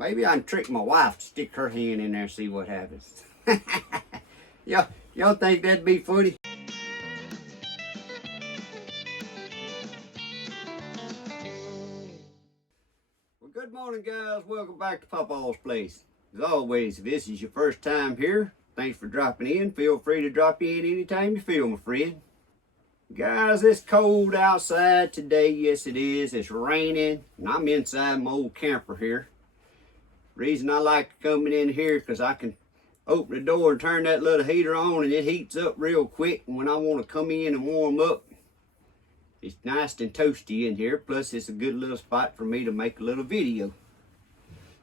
Maybe I can trick my wife to stick her hand in there and see what happens. Y'all think that'd be funny? Well, good morning, guys. Welcome back to Papa's Place. As always, if this is your first time here, thanks for dropping in. Feel free to drop in anytime you feel, my friend. Guys, it's cold outside today. Yes, it is. It's raining, and I'm inside my old camper here. Reason I like coming in here because I can open the door and turn that little heater on, and it heats up real quick. And when I want to come in and warm up, it's nice and toasty in here. Plus, it's a good little spot for me to make a little video.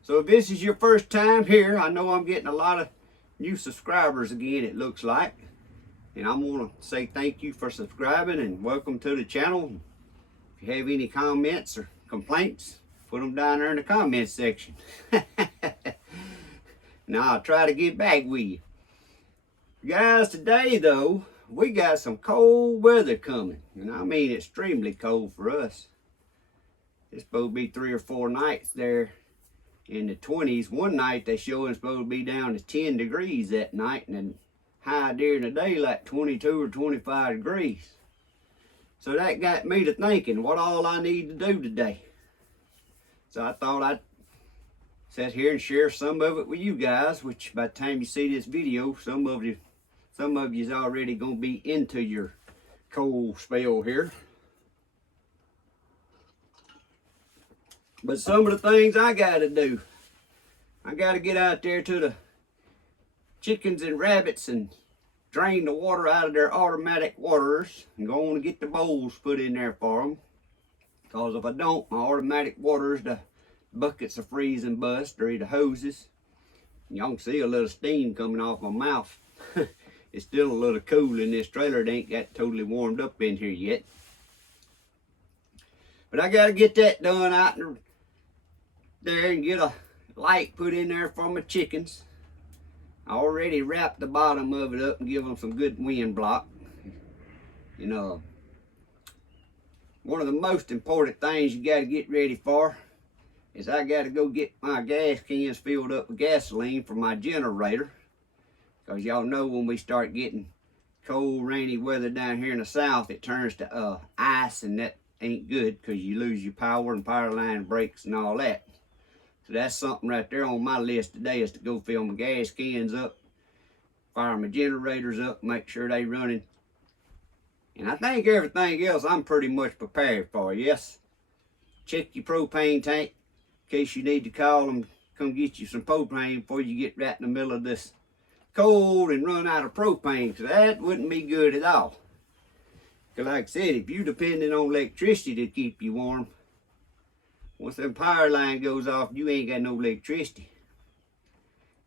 So if this is your first time here, I know I'm getting a lot of new subscribers again, it looks like. And I want to say thank you for subscribing and welcome to the channel. If you have any comments or complaints, put them down there in the comment section. Now I'll try to get back with you. Guys, today though, we got some cold weather coming. And I mean extremely cold for us. It's supposed to be 3 or 4 nights there in the 20s. One night they showing supposed to be down to 10 degrees that night, and then high during the day like 22 or 25 degrees. So that got me to thinking what all I need to do today. So I thought I'd sit here and share some of it with you guys, which by the time you see this video, some of you's already gonna be into your cold spell here. But some of the things I gotta do, I gotta get out there to the chickens and rabbits and drain the water out of their automatic waterers and go on and get the bowls put in there for them. Because if I don't, my automatic waterers, the buckets are freeze and bust, or the hoses. Y'all can see a little steam coming off my mouth. It's still a little cool in this trailer. It ain't got totally warmed up in here yet. But I gotta get that done out there and get a light put in there for my chickens. I already wrapped the bottom of it up and give them some good wind block. You know, one of the most important things you got to get ready for is I got to go get my gas cans filled up with gasoline for my generator. Because y'all know when we start getting cold, rainy weather down here in the south, it turns to ice, and that ain't good because you lose your power and power line breaks and all that. So that's something right there on my list today, is to go fill my gas cans up, fire my generators up, make sure they running. And I think everything else I'm pretty much prepared for. Yes, check your propane tank in case you need to call them, come get you some propane before you get right in the middle of this cold and run out of propane. So that wouldn't be good at all. Because like I said, if you're depending on electricity to keep you warm, once that power line goes off, you ain't got no electricity.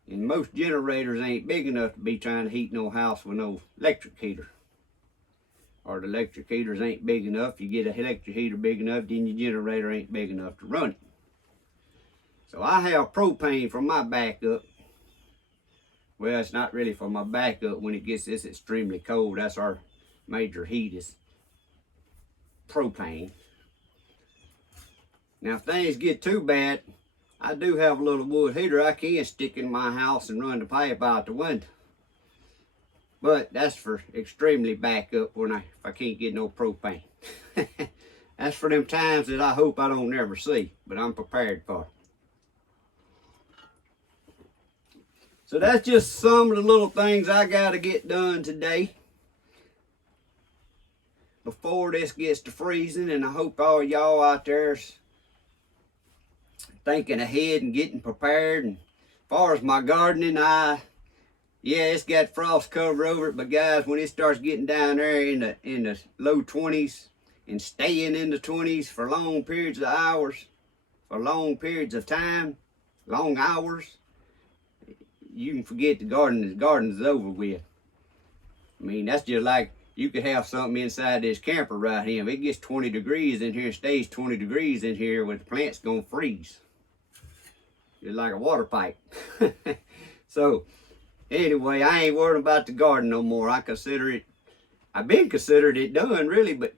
And most generators ain't big enough to be trying to heat no house with no electric heater. Or the electric heaters ain't big enough. You get an electric heater big enough, then your generator ain't big enough to run it. So I have propane for my backup. Well, it's not really for my backup when it gets this extremely cold. That's our major heat, is propane. Now, if things get too bad, I do have a little wood heater I can stick in my house and run the pipe out the window. But that's for extremely backup when if I can't get no propane. That's for them times that I hope I don't ever see, but I'm prepared for. So that's just some of the little things I got to get done today before this gets to freezing. And I hope all y'all out there's thinking ahead and getting prepared. And as far as my gardening, yeah, it's got frost cover over it, but guys, when it starts getting down there in the low 20s and staying in the 20s for long periods of hours, for long periods of time, long hours, you can forget the garden's over with. I mean, that's just like you could have something inside this camper right here. If it gets 20 degrees in here, stays 20 degrees in here, well, the plant's gonna freeze. It's like a water pipe. So anyway, I ain't worried about the garden no more. I've been considered it done really, but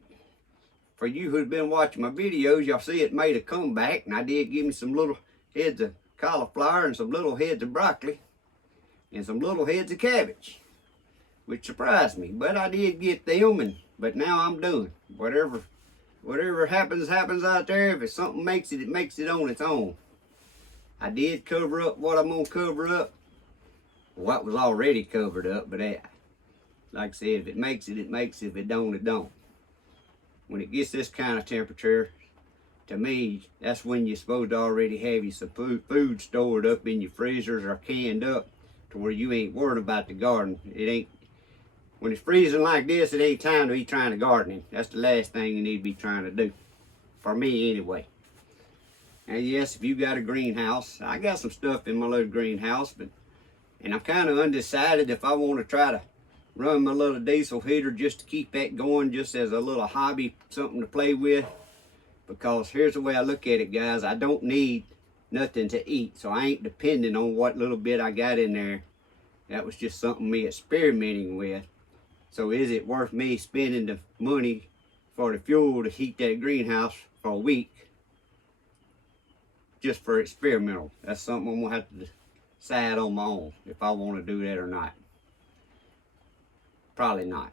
for you who've been watching my videos, y'all see it made a comeback, and I did give me some little heads of cauliflower and some little heads of broccoli and some little heads of cabbage, which surprised me. But I did get them, but now I'm done. Whatever happens out there. If it's something makes it, it makes it on its own. I did cover up what I'm gonna cover up. What was already covered up, but like I said, if it makes it, it makes it. If it don't, it don't. When it gets this kind of temperature, to me, that's when you're supposed to already have you some food stored up in your freezers or canned up to where you ain't worried about the garden. It ain't, when it's freezing like this, it ain't time to be trying to gardening. That's the last thing you need to be trying to do. For me, anyway. And yes, if you got a greenhouse, I got some stuff in my little greenhouse, and I'm kind of undecided if I want to try to run my little diesel heater just to keep that going, just as a little hobby, something to play with. Because here's the way I look at it, guys. I don't need nothing to eat, so I ain't depending on what little bit I got in there. That was just something me experimenting with. So is it worth me spending the money for the fuel to heat that greenhouse for a week just for experimental? That's something I'm gonna have to decide on my own if I want to do that or not. Probably not.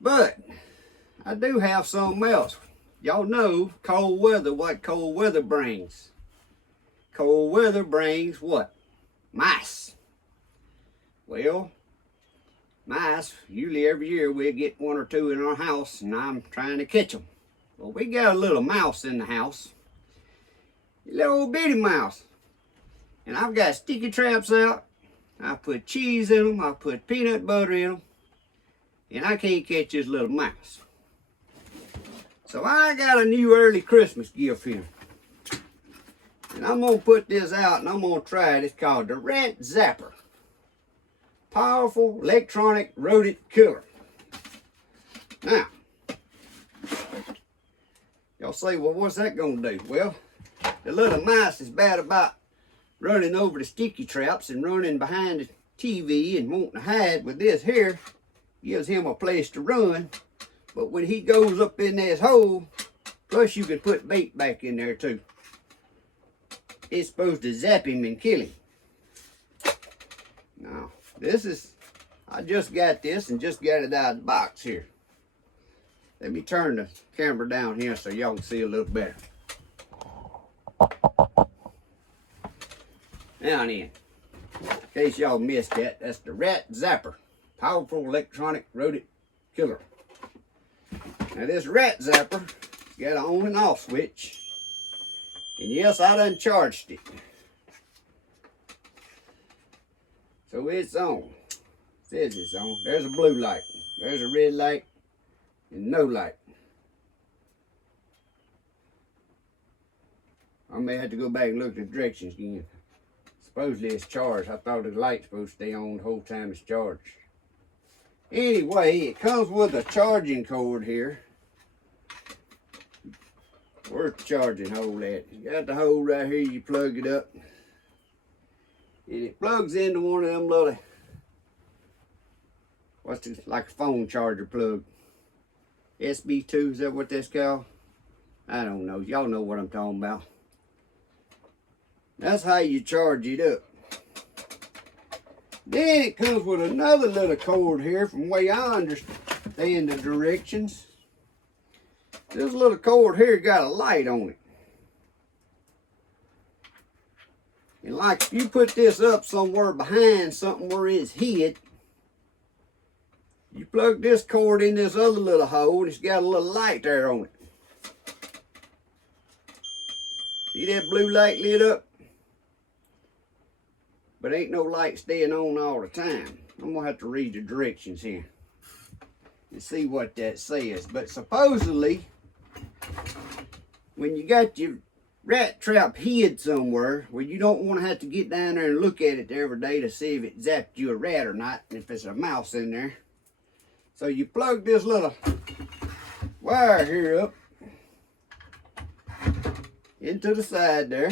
But I do have something else. Y'all know cold weather, what cold weather brings. Cold weather brings what? Mice. Well, mice, usually every year we get 1 or 2 in our house, and I'm trying to catch them. Well, we got a little mouse in the house. A little bitty mouse. And I've got sticky traps out. I put cheese in them. I put peanut butter in them. And I can't catch this little mouse. So I got a new early Christmas gift here. And I'm going to put this out and I'm going to try it. It's called the Rat Zapper. Powerful electronic rodent killer. Now, y'all say, well, what's that going to do? Well, the little mice is bad about running over the sticky traps and running behind the TV and wanting to hide. With this here, gives him a place to run. But when he goes up in this hole, plus you can put bait back in there too. It's supposed to zap him and kill him. Now, I just got this and just got it out of the box here. Let me turn the camera down here so y'all can see a little better. Now then, in case y'all missed that, that's the Rat Zapper. Powerful electronic rodent killer. Now this Rat Zapper got an on and off switch. And yes, I done charged it. So it's on. It says it's on. There's a blue light. There's a red light. And no light. I may have to go back and look at the directions again. Supposedly it's charged. I thought the light's supposed to stay on the whole time it's charged. Anyway, it comes with a charging cord here. Where's the charging hole at? You got the hole right here, you plug it up. And it plugs into one of them little, what's this, like a phone charger plug. SB2, is that what that's called? I don't know. Y'all know what I'm talking about. That's how you charge it up. Then it comes with another little cord here, from the way I understand the directions. This little cord here got a light on it. And like if you put this up somewhere behind something where it's hid, you plug this cord in this other little hole and it's got a little light there on it. See that blue light lit up? But ain't no light staying on all the time. I'm gonna have to read the directions here and see what that says. But supposedly, when you got your rat trap hid somewhere where you don't want to have to get down there and look at it every day to see if it zapped you a rat or not, and if there's a mouse in there. So you plug this little wire here up into the side there,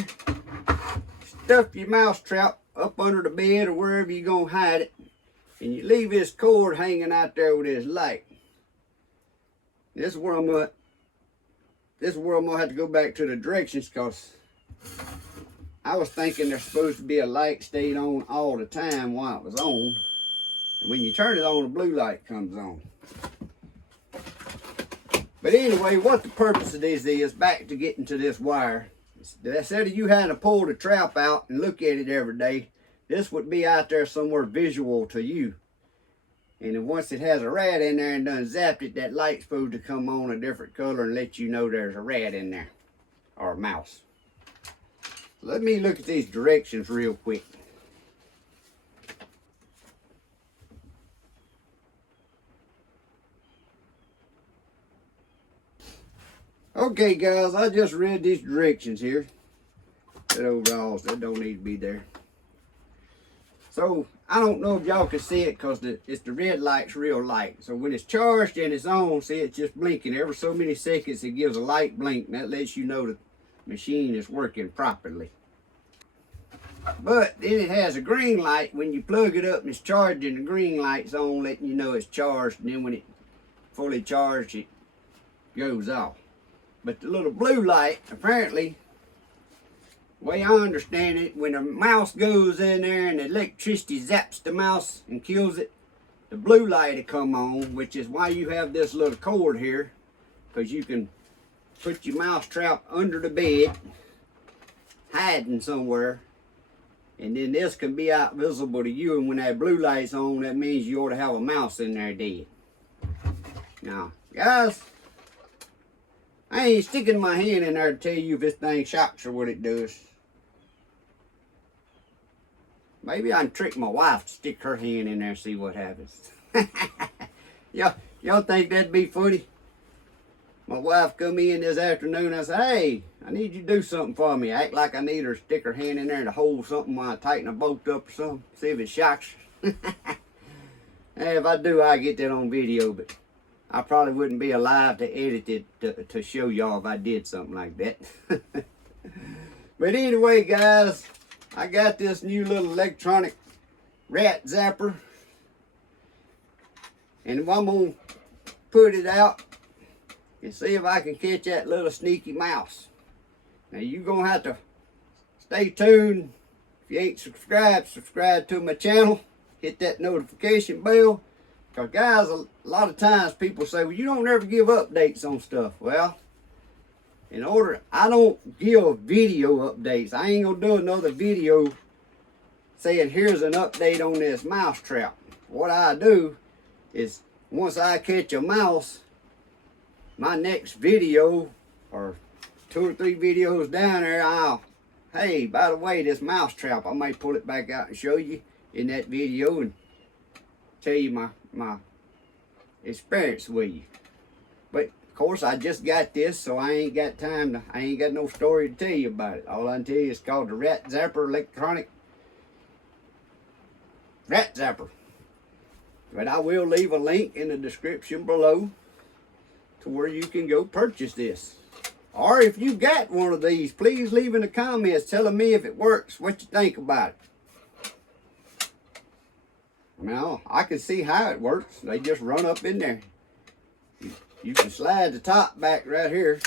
stuff your mouse trap up under the bed or wherever you're going to hide it, and you leave this cord hanging out there with this light. This is where I'm going to have to go back to the directions, because I was thinking there's supposed to be a light stayed on all the time while it was on. And when you turn it on, the blue light comes on. But anyway, what the purpose of this is, back to getting to this wire. Instead of you having to pull the trap out and look at it every day, this would be out there somewhere visual to you. And then once it has a rat in there and done zapped it, that light's supposed to come on a different color and let you know there's a rat in there. Or a mouse. Let me look at these directions real quick. Okay guys, I just read these directions here. That overalls, that don't need to be there. So, I don't know if y'all can see it because it's the red light's real light. So when it's charged and it's on, see it's just blinking. Every so many seconds it gives a light blink, and that lets you know the machine is working properly. But then it has a green light when you plug it up and it's charging. The green light's on, letting you know it's charged, and then when it's fully charged, it goes off. But the little blue light, apparently, the way I understand it, when a mouse goes in there and the electricity zaps the mouse and kills it, the blue light will come on, which is why you have this little cord here, because you can put your mouse trap under the bed, hiding somewhere, and then this can be out visible to you, and when that blue light's on, that means you ought to have a mouse in there dead. Now, guys, I ain't sticking my hand in there to tell you if this thing shocks or what it does. Maybe I can trick my wife to stick her hand in there and see what happens. Y'all think that'd be funny? My wife come in this afternoon, I say, hey, I need you to do something for me. Act like I need her to stick her hand in there to hold something while I tighten a bolt up or something. See if it shocks her. Hey, if I do, I get that on video, but I probably wouldn't be alive to edit it to show y'all if I did something like that. But anyway, guys, I got this new little electronic rat zapper. And I'm going to put it out and see if I can catch that little sneaky mouse. Now, you're going to have to stay tuned. If you ain't subscribed, subscribe to my channel. Hit that notification bell. Because guys, a lot of times people say, well, you don't ever give updates on stuff. Well, I don't give video updates. I ain't going to do another video saying, here's an update on this mouse trap. What I do is, once I catch a mouse, my next video, or 2 or 3 videos down there, hey, by the way, this mouse trap, I might pull it back out and show you in that video and tell you my experience with you. But of course, I just got this, so I ain't got no story to tell you about it. All I can tell you is called the Rat Zapper electronic rat zapper. But I will leave a link in the description below to where you can go purchase this. Or if you got one of these, please leave in the comments telling me if it works, what you think about it. Now, I can see how it works. They just run up in there. You can slide the top back right here.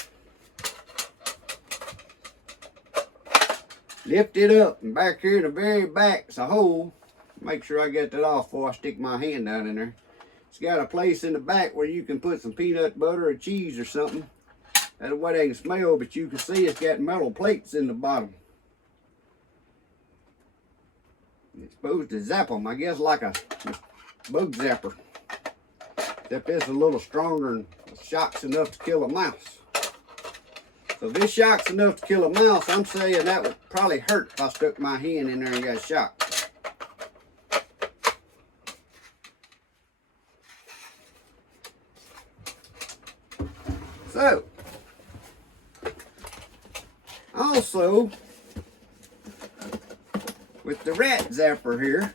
Lift it up, and back here in the very back's a hole. Make sure I get that off before I stick my hand down in there. It's got a place in the back where you can put some peanut butter or cheese or something. That way they can smell, but you can see it's got metal plates in the bottom. It's supposed to zap them, I guess, like a bug zapper. Except it's a little stronger and shocks enough to kill a mouse. So if this shock's enough to kill a mouse, I'm saying that would probably hurt if I stuck my hand in there and got shocked. So, also, with the rat zapper here,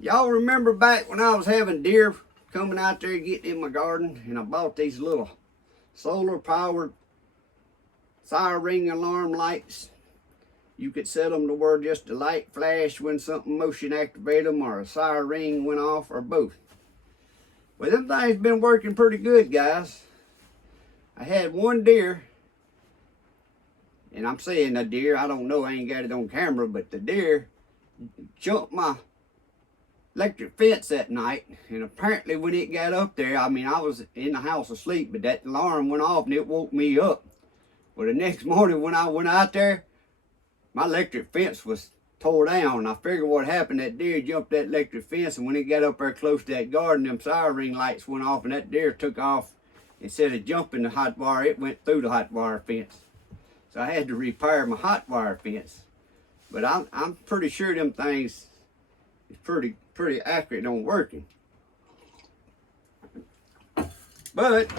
y'all remember back when I was having deer coming out there getting in my garden, and I bought these little solar powered siren ring alarm lights. You could set them to where just a light flash when something motion activated them, or a siren ring went off, or both. Well, them things been working pretty good, guys. I had one deer And I'm saying the deer, I don't know, I ain't got it on camera, but the deer jumped my electric fence that night. And apparently when it got up there, I mean, I was in the house asleep, but that alarm went off and it woke me up. Well, the next morning when I went out there, my electric fence was tore down. I figured what happened, that deer jumped that electric fence, and when it got up there close to that garden, them siren lights went off, and that deer took off. Instead of jumping the hot wire, it went through the hot wire fence. So I had to repair my hot wire fence. But I'm pretty sure them things is pretty accurate on working. But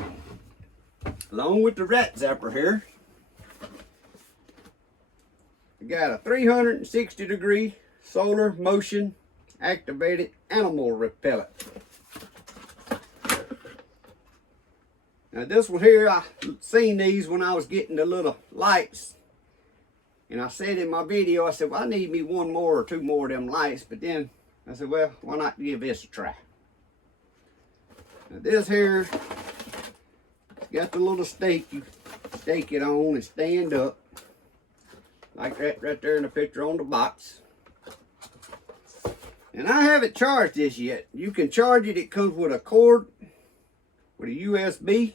along with the rat zapper here, I got a 360-degree solar motion activated animal repellent. Now this one here, I seen these when I was getting the little lights. And I said in my video, I said, well, I need me one more or two more of them lights. But then I said, well, why not give this a try? Now this here, got the little stake you stake it on and stand up. Like that right there in the picture on the box. And I haven't charged this yet. You can charge it. It comes with a cord, with a USB.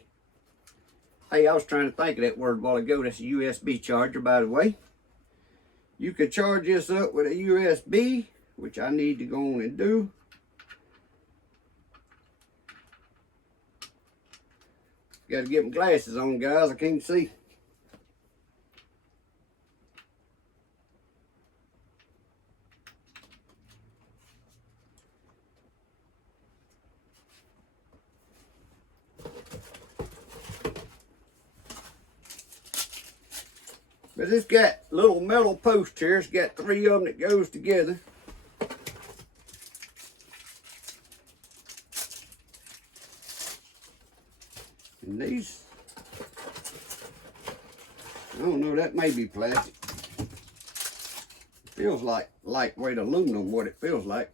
Hey, I was trying to think of that word a while ago. That's a USB charger, by the way. You can charge this up with a USB, which I need to go on and do. Got to get my glasses on, guys. I can't see. But it's got little metal posts here. It's got 3 of them that goes together. And these, I don't know, that may be plastic. It feels like lightweight aluminum, what it feels like.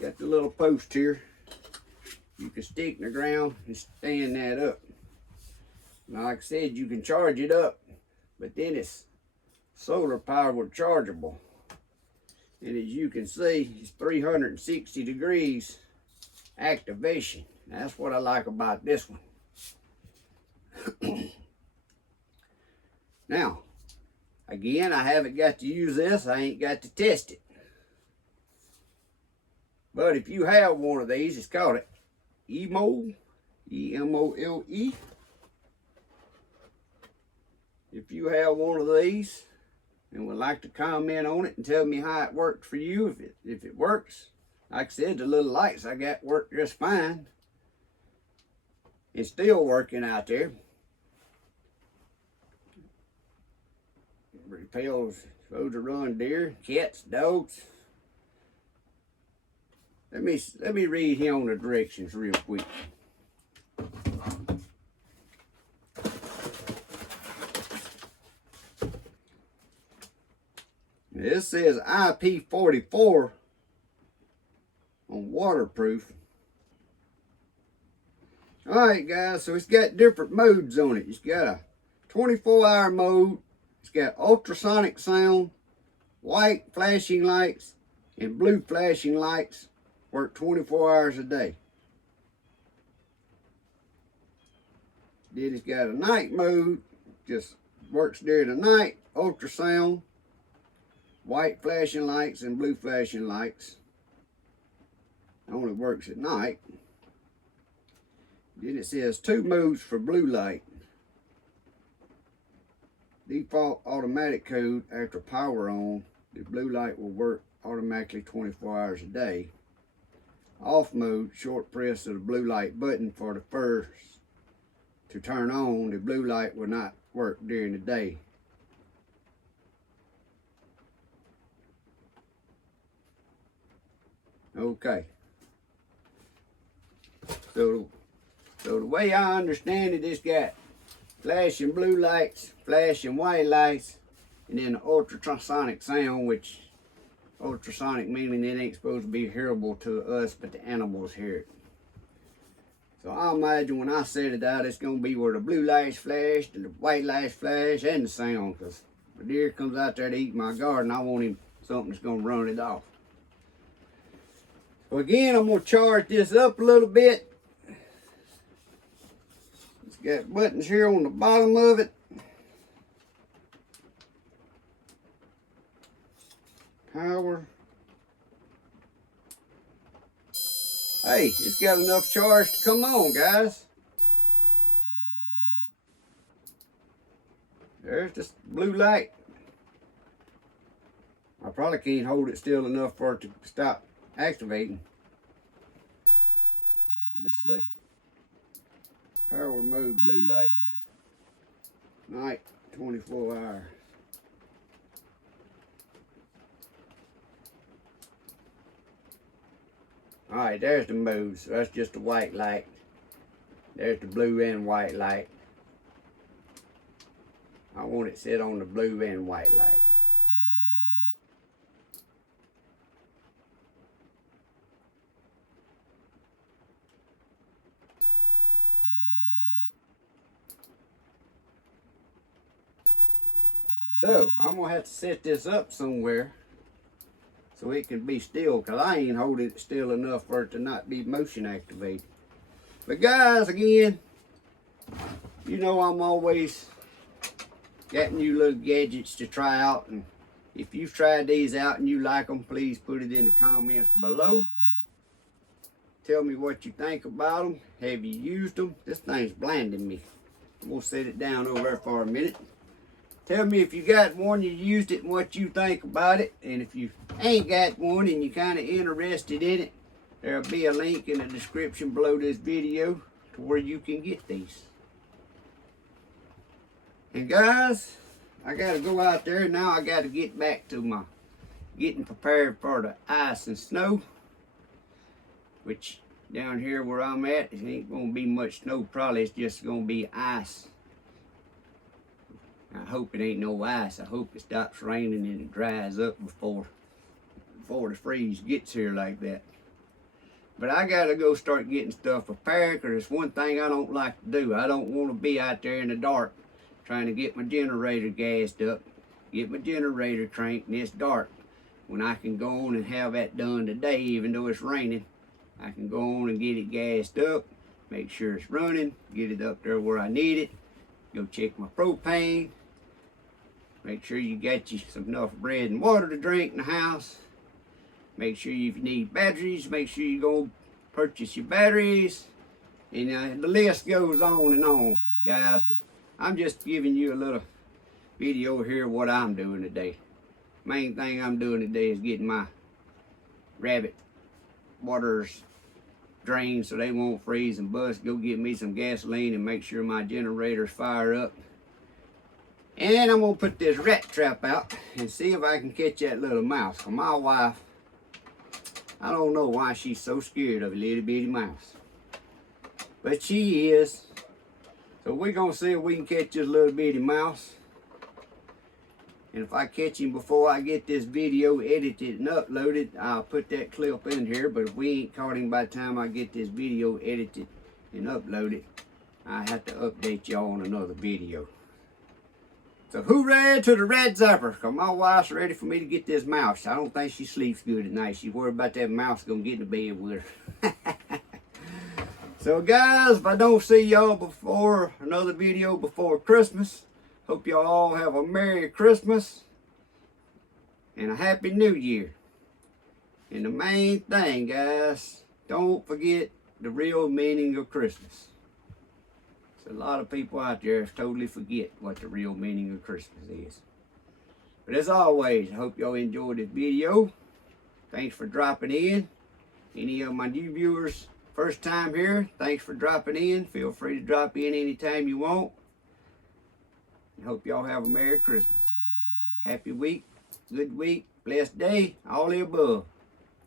Got the little post here. You can stick in the ground and stand that up. Now, like I said, you can charge it up, but then it's solar powered chargeable. And as you can see, it's 360 degrees activation. That's what I like about this one. Now, again, I haven't got to use this. I ain't got to test it. But if you have one of these, it's called an EMOLE, E-M-O-L-E. If you have one of these and would like to comment on it and tell me how it worked for you, if it works, like I said, the little lights I got work just fine. It's still working out there. It repels, supposed to run deer, cats, dogs. Let me read here on the directions real quick. This says IP44 on waterproof. Alright guys, so it's got different modes on it. It's got a 24-hour mode. It's got ultrasonic sound, white flashing lights, and blue flashing lights. Work 24 hours a day. Then it's got a night mode. Just works during the night. Ultrasound, white flashing lights, and blue flashing lights. Only works at night. Then it says 2 modes for blue light. Default automatic code after power on. The blue light will work automatically 24 hours a day. Off mode, short press of the blue light button for the first to turn on. The blue light will not work during the day. Okay. So the way I understand it, it's got flashing blue lights, flashing white lights, and then the ultrasonic sound, which ultrasonic meaning it ain't supposed to be hearable to us, but the animals hear it. So I imagine when I set it out, it's going to be where the blue lights flashed and the white lights flash and the sound. Because if a deer comes out there to eat my garden, I want him something that's going to run it off. So again, I'm going to charge this up a little bit. It's got buttons here on the bottom of it. Power. Hey, it's got enough charge to come on, guys. There's this blue light. I probably can't hold it still enough for it to stop activating. Let's see. Power mode blue light. Night 24 hour. Alright, there's the mode. So that's just the white light. There's the blue and white light. I want it set on the blue and white light. So, I'm going to have to set this up somewhere so it can be still, because I ain't holding it still enough for it to not be motion activated. But guys, again, you know I'm always got new little gadgets to try out. And if you've tried these out and you like them, please put it in the comments below. Tell me what you think about them. Have you used them? This thing's blinding me. I'm going to set it down over there for a minute. Tell me if you got one, you used it, and what you think about it. And if you ain't got one and you're kind of interested in it, there'll be a link in the description below this video to where you can get these. And guys, I got to go out there now. I got to get back to my getting prepared for the ice and snow. Which down here where I'm at, it ain't going to be much snow. Probably it's just going to be ice. I hope it ain't no ice. I hope it stops raining and it dries up before the freeze gets here like that. But I gotta go start getting stuff prepared, because it's one thing I don't like to do. I don't want to be out there in the dark trying to get my generator gassed up, get my generator cranked, and it's dark. When I can go on and have that done today, even though it's raining, I can go on and get it gassed up, make sure it's running, get it up there where I need it, go check my propane. Make sure you got you some enough bread and water to drink in the house. Make sure if you need batteries, make sure you go purchase your batteries. And the list goes on, guys. But I'm just giving you a little video here of what I'm doing today. Main thing I'm doing today is getting my rabbit waters drained so they won't freeze and bust. Go get me some gasoline and make sure my generators fire up. And I'm going to put this rat trap out and see if I can catch that little mouse. Cause my wife, I don't know why she's so scared of a little bitty mouse. But she is. So we're going to see if we can catch this little bitty mouse. And if I catch him before I get this video edited and uploaded, I'll put that clip in here. But if we ain't caught him by the time I get this video edited and uploaded, I have to update y'all on another video. So hooray to the rat zapper, because my wife's ready for me to get this mouse. I don't think she sleeps good at night. She's worried about that mouse going to get in the bed with her. So guys, if I don't see y'all before another video before Christmas, hope y'all all have a Merry Christmas and a Happy New Year. And the main thing, guys, don't forget the real meaning of Christmas. A lot of people out there totally forget what the real meaning of Christmas is. But as always, I hope y'all enjoyed this video. Thanks for dropping in. Any of my new viewers, first time here, thanks for dropping in. Feel free to drop in anytime you want. I hope y'all have a Merry Christmas. Happy week, good week, blessed day, all the above.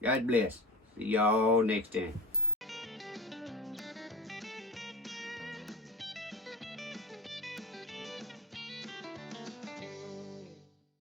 God bless. See y'all next time.